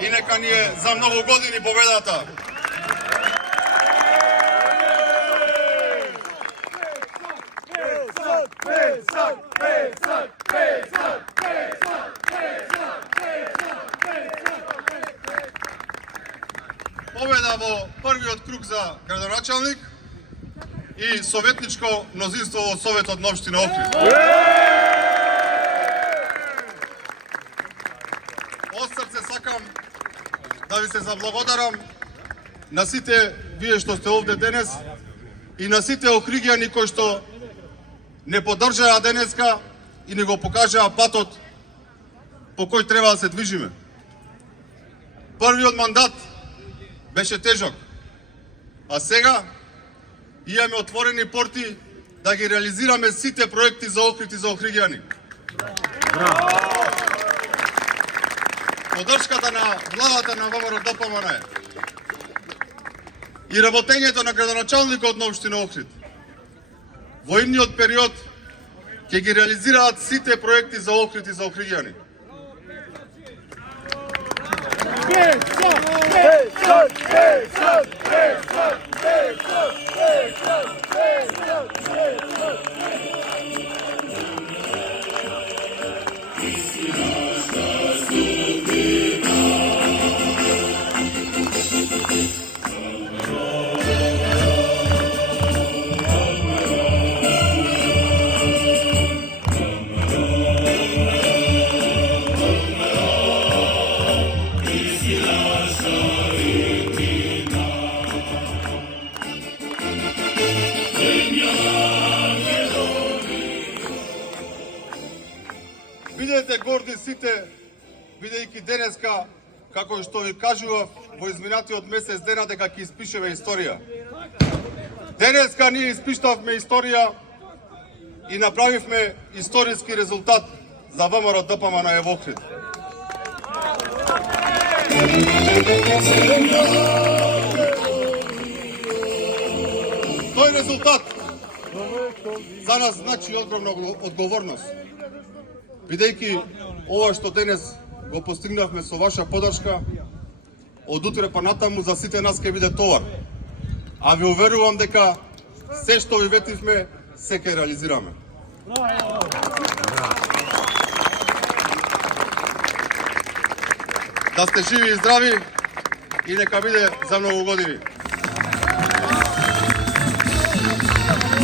и нека ни е за многу години победата. Победа во првиот круг за градоначалник и советничко мнозинство во Советот на општина Охрид. Од срце сакам да ви се заблагодарам на сите вие што сте овде денес и на сите охриѓани кои што не поддржаа денеска и не го покажаа патот по кој треба да се движиме. Првиот мандат беше тежок, а сега имаме отворени порти да ги реализираме сите проекти за Охрид и за охриѓани. Поддршката на владата на ВМРО ДПМН и работењето на градоначалникот на општина Охрид во идниот период ќе ги реализираат сите проекти за Охрид и за охриѓани. Бидете горди сите, бидејќи денеска, како што ви кажував во изминатиот месец дена, дека ќе испишеме историја. Денеска ние испиштавме историја и направивме историски резултат за ВМРО ДПМН во Охрид. Тој резултат за нас значи огромна одговорност, бидејќи ова што денес го постигнавме со ваша поддршка, од утре па натаму за сите нас ќе биде товар. А ви уверувам дека се што ви ветивме, се ќе реализираме. Да сте живи и здрави и нека биде за многу години.